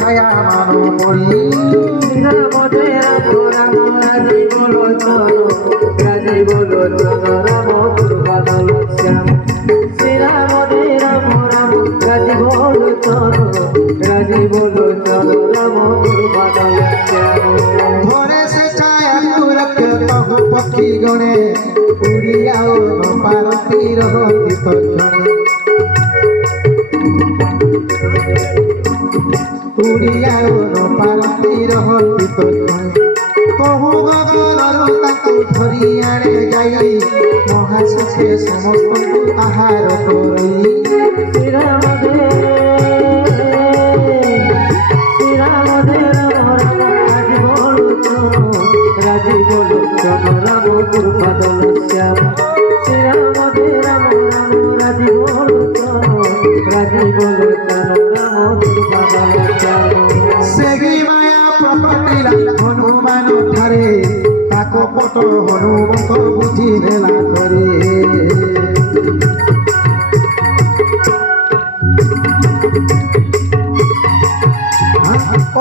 ছায়া মানো পড়ি রাম দে রাম রাম রাজি বলো চলো রাম তোর বাদল শ্যাম শ্রীরাম দে রাম রাম রাজি বলো চলো রাম তোর বাদল শ্যাম ধরে সে ছায়া তুরকে বহু পক্ষী গণে উড়িয়াও পারতি রহতি তক্ষণে উড়িয়াও পারতি রহতি তক্ষণে বহু গগনରୁ ତାଙ୍କୁ ଧରି ଆଣେ ଯାଇ ମହାଶେଷେ ସମସ୍ତଙ୍କୁ ଆହାର କରି ଶ୍ରୀରାମ ଦେ ରାମ ରାଜି ବলো চলো রাম তোর বাদল শ্যাম শ্রীরাম দে রাম রাম রাজি বলো চলো রাম তোর বাদল শ্যাম ସେହି ମାୟା ପ୍ରକଟିଲା ହନୁମାନ ଠାରେ ତାକ ପଟ ହନୁମନ୍ତ ବୁଝି ନେଲା କରି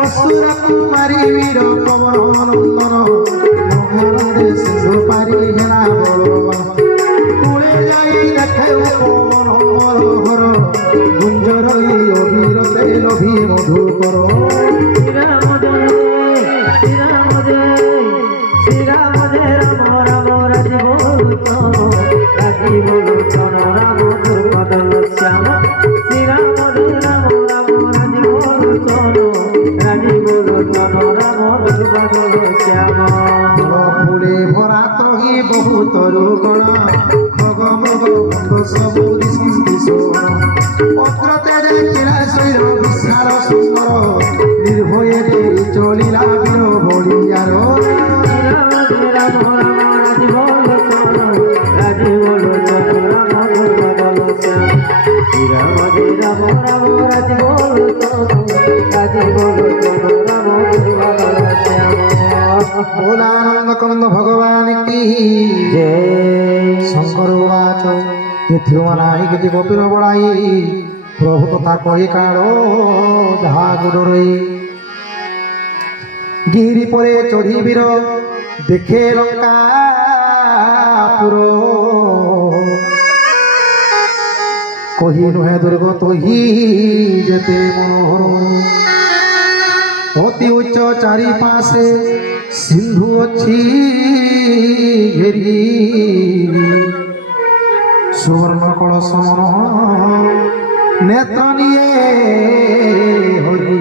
ଅସୁରକୁ ମାରି ବୀର ପବନ ନନ୍ଦନ ମହାନନ୍ଦେ ଶେଷ ପାରି ହେଲା ବଳବାନ କୂଳେ ଯାଇ ଦେଖେ ପବନ ଘର ଗୁଞ୍ଜରଇ ଅଭିରତେ ଲଭି ମଧୁକର শ্রীরাম দে রাম রাম রাজি বলো চলো রাম তোর বাদল শ্যাম শ্রীরাম দে রাম রাজি বলো চলো রাম তোর বাদল শ্যাম ফুলে ভরা ত্রহি বহুতরু গণ খগ মগ বন্ধ ସବୁ ଦିଶନ୍ତି ସୋଣ ପତ୍ରତେ ଦେଖିଲା ଶୈର ବିଶାଳ ସୁନ୍ଦର ନିର୍ଭୟରେ ଚଳିଲା ବୀର ଭଳିଆର শ্রীরাম দে রাম রাজি বলো চলো রাম তোর বাদল শ্যাম শ্রীরাম দে রাম রাজি বলো চলো রাম তোর বাদল শ্যাম बोलानंद कंद भगवान की जय शंकर उवाच पृथ्वीमनाई गिति गोपीर बड़ाई प्रभु तथा कही काढ़ो जहा गुडरई गिरी परे चढ़ी वीर देखे लंकापुर कही नुहे दुर्ग तही जेते অতি উচ্চ চারিপাশে সিন্ধু অছি ঘেরি সুবর্ণ কলস নেত্র নিয়ে হরি